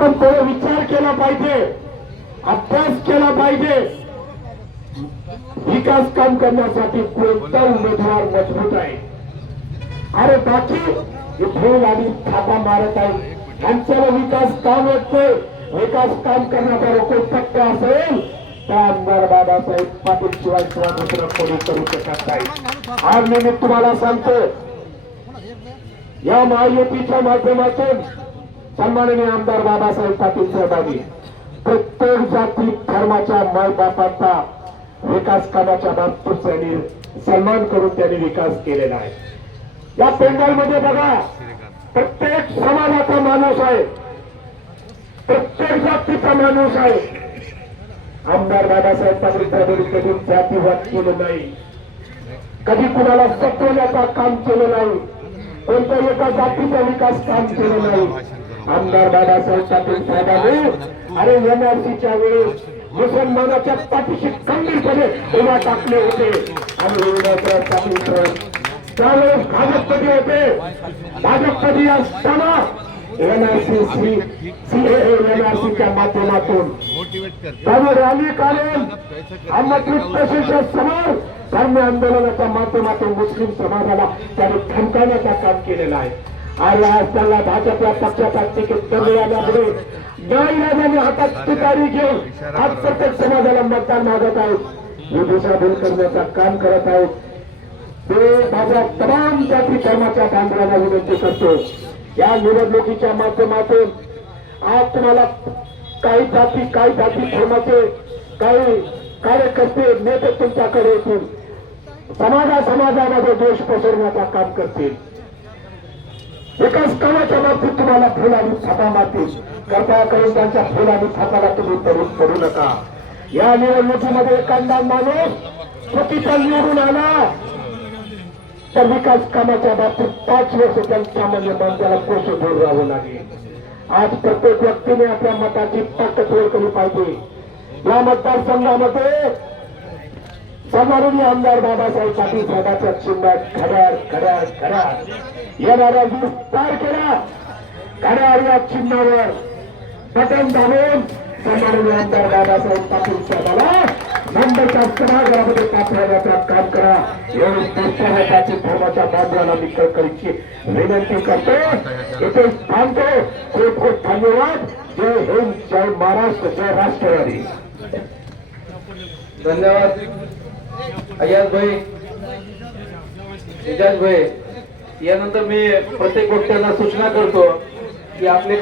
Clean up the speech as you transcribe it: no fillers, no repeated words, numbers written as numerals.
आपण थोडा विचार केला पाहिजे, अभ्यास केला पाहिजे. विकास काम करण्यासाठी कोणता उमेदवार मजबूत आहे? अरे बाकी इथे आणि थापा मारत आहे, यांच्याला विकास काम वाटतंय. विकास काम करण्याचा रोखोक पक्का असेल तर आमदार बाबासाहेब पाटील शिवाय दुसरं कोणी करू शकत नाही. आज मी तुम्हाला सांगतो, या महायुतीच्या माध्यमातून सन्माननीय आमदार बाबासाहेब पाटील साहेबांनी प्रत्येक जाती धर्माच्या मायबापांचा विकास कामाच्या बाबतीत त्यांनी सन्मान करून त्यांनी विकास केलेला आहे. या पेंडॉलमध्ये बघा, प्रत्येक समाजाचा माणूस आहे, प्रत्येक जातीचा माणूस आहे. आमदार बाबासाहेब पाटील साहेबांनी कधी जातीवाद केलं नाही, कधी कुणाला सत्वण्याचा काम केलं नाही, कोणत्या एका जातीचा विकास काम केलं नाही. आमदार बाबासाहेब पाटील साहेबांनी अरे एनआरसीच्या वेळेस मुसलमानाच्या पाठीशी खंबीरपणे उभा टाकले होते. आणि त्यावेळेस भाजपमध्ये होते, भाजपमध्ये असताना एनआरसीच्या माध्यमातून त्यामुळे रॅली काढून आमंत्रित प्रशासन समोर धर्म आंदोलनाच्या माध्यमातून मुस्लिम समाजाला त्याने थमकावण्याचं काम केलेलं आहे. आणि आज त्याला भाजपच्या पक्षाचा तिकीट मिळाल्यामुळे न्यायराजाने हातात तुतारी घेऊन आज प्रत्येक समाजाला मतदान मागत आहोत, ही दिशाभूल करण्याचं काम करत आहोत. ते माझ्या तमाम जाती धर्माच्या बांधवांना विनंती करतो, या निवडणुकीच्या माध्यमातून आज तुम्हाला काही जाती धर्माचे काही कार्यकर्ते नेते तुमच्याकडे येतील, समाजामध्ये देश पसरण्याचं काम करतील, विकास कामाच्या बाबतीत तुम्हाला फुल आणि थापा मारतील. कृपया करून त्यांच्या फुल आणि थापाला तुम्ही पडू नका. या निवडणुकीमध्ये एखादा माणूस चुकीचा निवडून आला तर विकास कामाच्या बाबतीत 5 वर्ष त्यांच्या सामान्य माणसाला कोशे दूर राहावं लागेल. आज प्रत्येक व्यक्तीने आपल्या मताची ताकद ओळखली पाहिजे. या मतदारसंघामध्ये सन्माननीय आमदार बाबासाहेब पाटील साहेबांच्या चिन्हात घड्याळ येणाऱ्या 20 तारखेला घड्याळ या चिन्हावर बटन दाबून सन्माननीय आमदार बाबासाहेब पाटील साहेबांना मुंबईच्या सभागृहामध्ये पाठवण्याचं काम करा. एवढी जाती धर्माच्या बांधवांना मी कळकळीची विनंती करतो. इथे थांबतो. खूप खूप धन्यवाद. जय हिंद, जय महाराष्ट्र, जय राष्ट्रवादी. धन्यवाद अय्याज भाई, एजाज भाई. यानंतर मी प्रत्येक गोष्टींना सूचना करतो की आपले